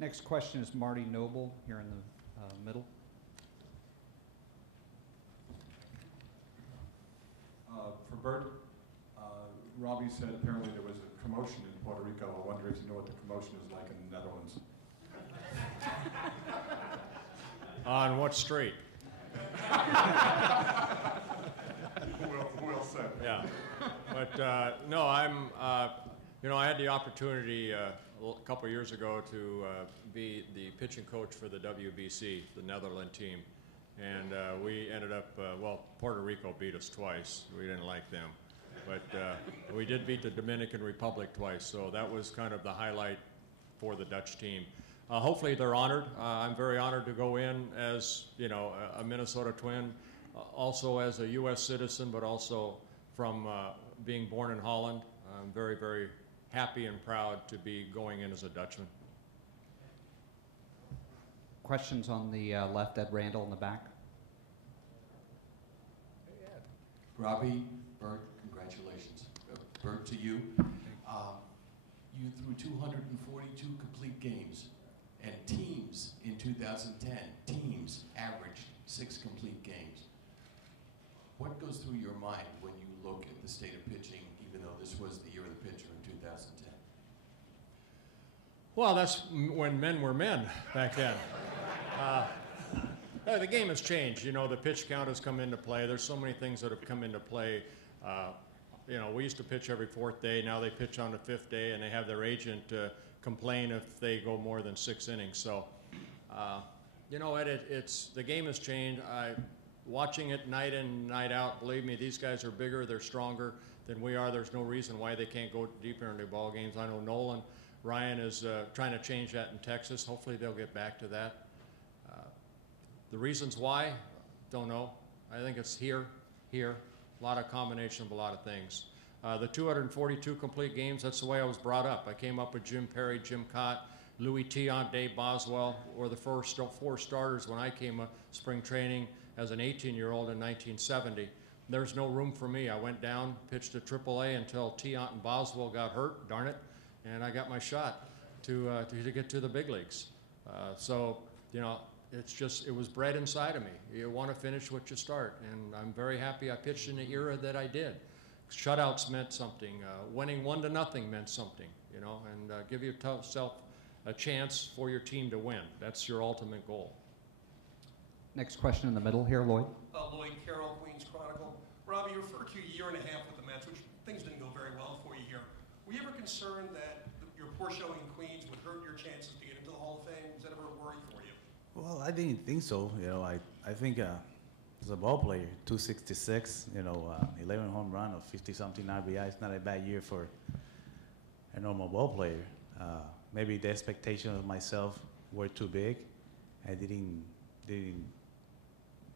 Next question is Marty Noble here in the middle. For Bert, Robbie said apparently there was a commotion in Puerto Rico. I wonder if you know what the commotion is like in the Netherlands. On what street? Well said. Yeah, but no, I had the opportunity a couple of years ago to be the pitching coach for the WBC, the Netherlands team, and we ended up, Puerto Rico beat us twice. We didn't like them, but we did beat the Dominican Republic twice, so that was kind of the highlight for the Dutch team. Hopefully they're honored. I'm very honored to go in as, a Minnesota Twin, also as a U.S. citizen, but also from being born in Holland. I'm very, very happy and proud to be going in as a Dutchman. Questions on the left, Ed Randall in the back. Robbie, Bert, congratulations. Bert, to you. You threw 242 complete games, and teams in 2010, teams averaged 6 complete games. What goes through your mind when you look at the state of pitching, even though this was the year of the pitcher in 2010? Well, that's when men were men back then. The game has changed. The pitch count has come into play. There's so many things that have come into play. We used to pitch every 4th day. Now they pitch on the 5th day, and they have their agent complain if they go more than 6 innings. So, the game has changed. Watching it night in, night out, believe me, these guys are bigger, they're stronger than we are. There's no reason why they can't go deeper into ball games. I know Nolan Ryan is trying to change that in Texas. Hopefully they'll get back to that. The reasons why, don't know. I think it's here, a lot of combination of a lot of things. The 242 complete games, that's the way I was brought up. I came up with Jim Perry, Jim Cott, Louis Tiant, Dave Boswell were the first 4 starters when I came up spring training as an 18-year-old in 1970. There's no room for me. I went down, pitched to AAA until Tiant and Boswell got hurt, darn it, and I got my shot to get to the big leagues. It was bred inside of me. You want to finish what you start, and I'm very happy I pitched in the era that I did. Shutouts meant something. Winning 1-0 meant something, and give yourself a chance for your team to win. That's your ultimate goal. Next question in the middle here, Lloyd. Lloyd Carroll, Queens Chronicle. Robbie, you referred to a year and a half with the Mets, which things didn't go very well for you here. Were you ever concerned that your poor showing in Queens would hurt your chances to get into the Hall of Fame? Was that ever a worry for you? Well, I didn't think so. I think as a ball player, 266, 11 home run or 50-something RBI, it's not a bad year for a normal ball player. Maybe the expectations of myself were too big. I didn't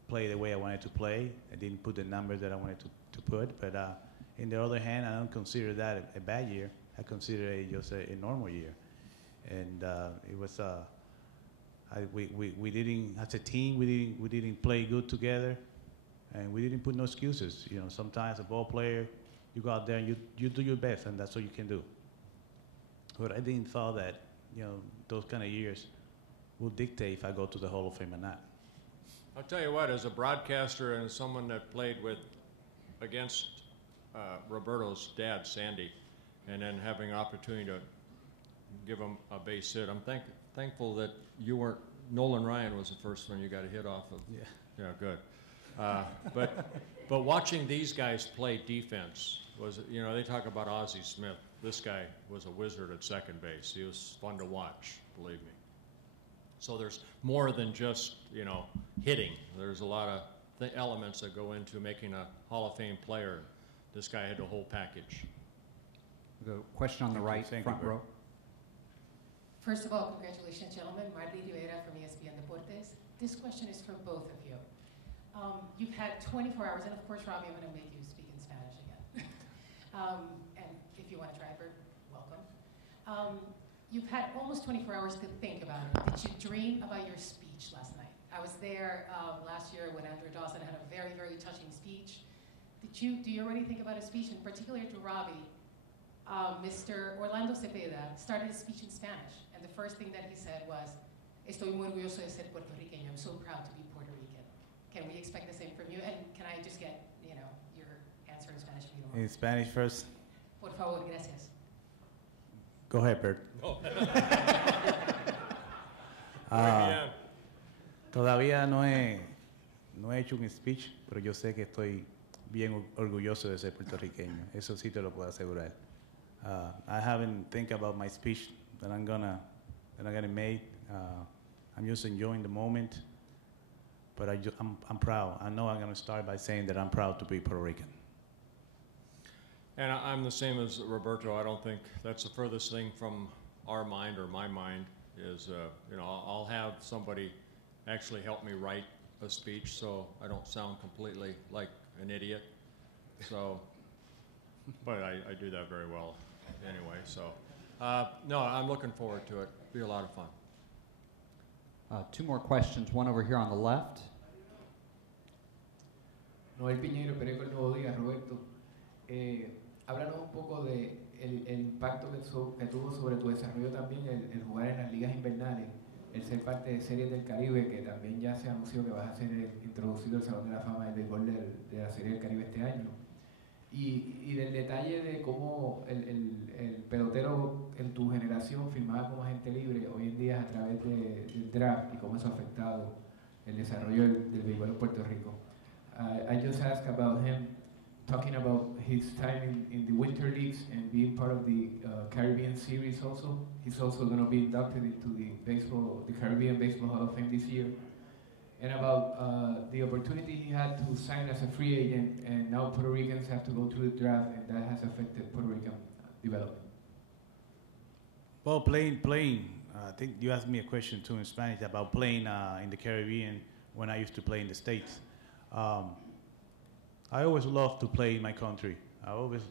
play the way I wanted to play. I didn't put the numbers that I wanted to put. But in the other hand, I don't consider that a bad year. I consider it just a normal year. And it was we didn't, as a team, we didn't play good together, and we didn't put no excuses. Sometimes a ball player, you go out there and you do your best, and that's what you can do. But I didn't thought that those kind of years will dictate if I go to the Hall of Fame or not. I'll tell you what, as a broadcaster and as someone that played against Roberto's dad, Sandy, and then having an opportunity to give him a base hit, I'm thankful that you weren't. Nolan Ryan was the first one you got a hit off of. Yeah. Yeah, good. But watching these guys play defense was, they talk about Ozzie Smith. This guy was a wizard at second base. He was fun to watch, believe me. So there's more than just, hitting. There's a lot of elements that go into making a Hall of Fame player. This guy had the whole package. The question on the right, front row. First of all, congratulations, gentlemen. Marley Rivera from ESPN Deportes. This question is for both of you. You've had 24 hours, and of course, Robbie, I'm going to make you speak in Spanish again. And if you want to try it, Bert, welcome. You've had almost 24 hours to think about it. Did you dream about your speech last night? I was there last year when Andrew Dawson had a very, very touching speech. Do you already think about a speech? And particularly to Robbie, Mr. Orlando Cepeda started his speech in Spanish, and the first thing that he said was, "Estoy muy orgulloso de ser puertorriqueño. I'm so proud to be Puerto Rican." Can we expect the same from you? And can I just get, your answer in Spanish if you don't mind? In Spanish first. Por favor, gracias. Go ahead, Bert. No. Ah, todavía no he hecho un speech, pero yo sé que estoy bien orgulloso de ser puertorriqueño. Eso sí te lo puedo asegurar. I haven't think about my speech that I'm gonna make. I'm just enjoying the moment, but I'm proud. I know I'm gonna start by saying that I'm proud to be Puerto Rican. And I'm the same as Roberto. I don't think that's the furthest thing from our mind or my mind is, I'll have somebody actually help me write a speech so I don't sound completely like an idiot. So, but I do that very well anyway. So, no, I'm looking forward to it. Be a lot of fun. Two more questions, one over here on the left. Noel Piñeiro, periódico El Nuevo Día. Roberto, háblanos un poco de el impacto que tuvo sobre tu desarrollo también el jugar en las ligas invernales, el ser parte de Series del Caribe, que también ya se anunció que vas a ser introducido al Salón de la Fama del Béisbol de la Serie del Caribe este año. Y del detalle de cómo el pelotero en tu generación firmaba como agente libre, hoy en día a través del draft, y cómo eso ha afectado el desarrollo del béisbol en Puerto Rico. I just asked about him, talking about his time in the winter leagues and being part of the Caribbean series also. He's also going to be inducted into the Caribbean Baseball Hall of Fame this year. And about the opportunity he had to sign as a free agent, and now Puerto Ricans have to go through the draft, and that has affected Puerto Rican development. Well, playing. I think you asked me a question too in Spanish about playing in the Caribbean when I used to play in the States. I always loved to play in my country. I always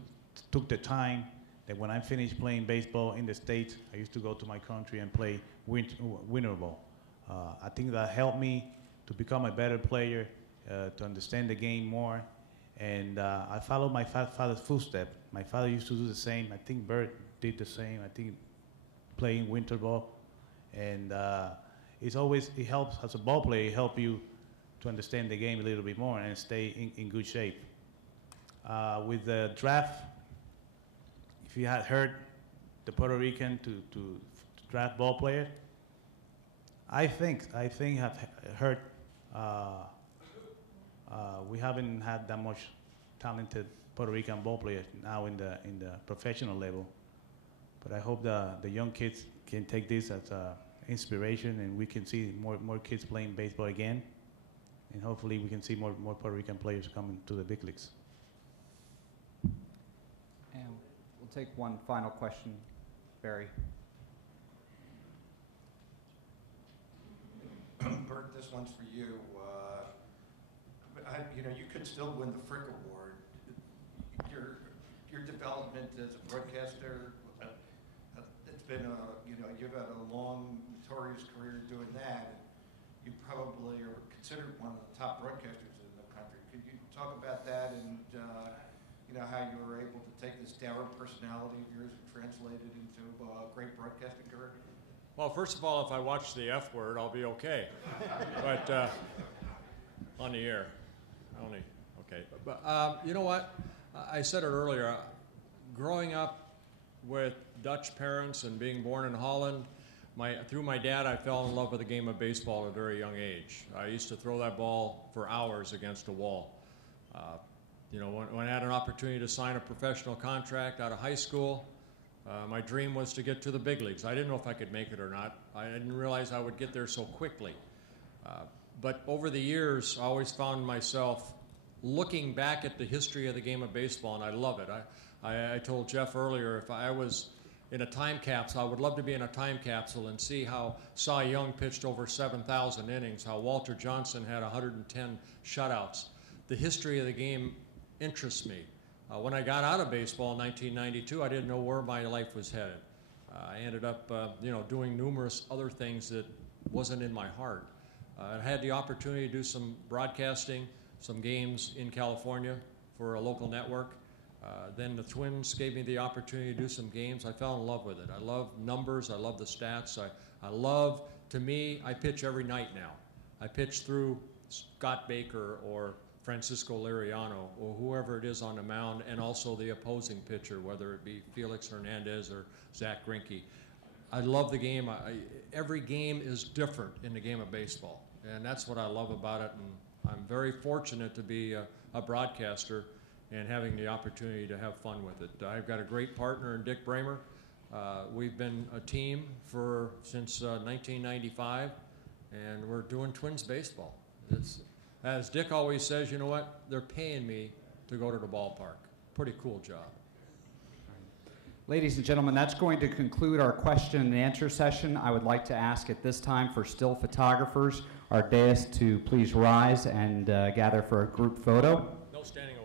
took the time that when I finished playing baseball in the States, I used to go to my country and play winter ball. I think that helped me to become a better player, to understand the game more. And I followed my father's footsteps. My father used to do the same. I think Bert did the same. I think playing winter ball. And it helps, as a ball player, it helps you to understand the game a little bit more and stay in good shape. With the draft, if you had heard the Puerto Rican to draft ball players, I think I've heard we haven't had that much talented Puerto Rican ball players now in the professional level. But I hope the young kids can take this as inspiration, and we can see more kids playing baseball again. And hopefully we can see more Puerto Rican players coming to the big leagues. And we'll take one final question, Barry. Bert, this one's for you. You could still win the Frick Award. Your development as a broadcaster, it's been you've had a long, notorious career doing that. You probably are considered one of the top broadcasters in the country. Could you talk about that and how you were able to take this dour personality of yours and translate it into a great broadcasting career? Well, first of all, if I watch the F word, I'll be okay. But on the air, only okay. But you know what? I said it earlier. Growing up with Dutch parents and being born in Holland, through my dad, I fell in love with the game of baseball at a very young age. I used to throw that ball for hours against a wall. When I had an opportunity to sign a professional contract out of high school, my dream was to get to the big leagues. I didn't know if I could make it or not. I didn't realize I would get there so quickly. But over the years, I always found myself looking back at the history of the game of baseball, and I love it. I told Jeff earlier, if I was in a time capsule, I would love to be in a time capsule and see how Cy Young pitched over 7,000 innings, how Walter Johnson had 110 shutouts. The history of the game interests me. When I got out of baseball in 1992, I didn't know where my life was headed. I ended up, doing numerous other things that wasn't in my heart. I had the opportunity to do some broadcasting, some games in California for a local network. Then the Twins gave me the opportunity to do some games. I fell in love with it. I love numbers. I love the stats. I love, to me, I pitch every night now. I pitch through Scott Baker or Francisco Liriano or whoever it is on the mound, and also the opposing pitcher, whether it be Felix Hernandez or Zach Greinke. I love the game. Every game is different in the game of baseball, and that's what I love about it. And I'm very fortunate to be a broadcaster and having the opportunity to have fun with it. I've got a great partner in Dick Bramer. We've been a team since 1995, and we're doing Twins baseball. As Dick always says, you know what? They're paying me to go to the ballpark. Pretty cool job. Ladies and gentlemen, that's going to conclude our question and answer session. I would like to ask at this time for still photographers, our dais to please rise and gather for a group photo. No standing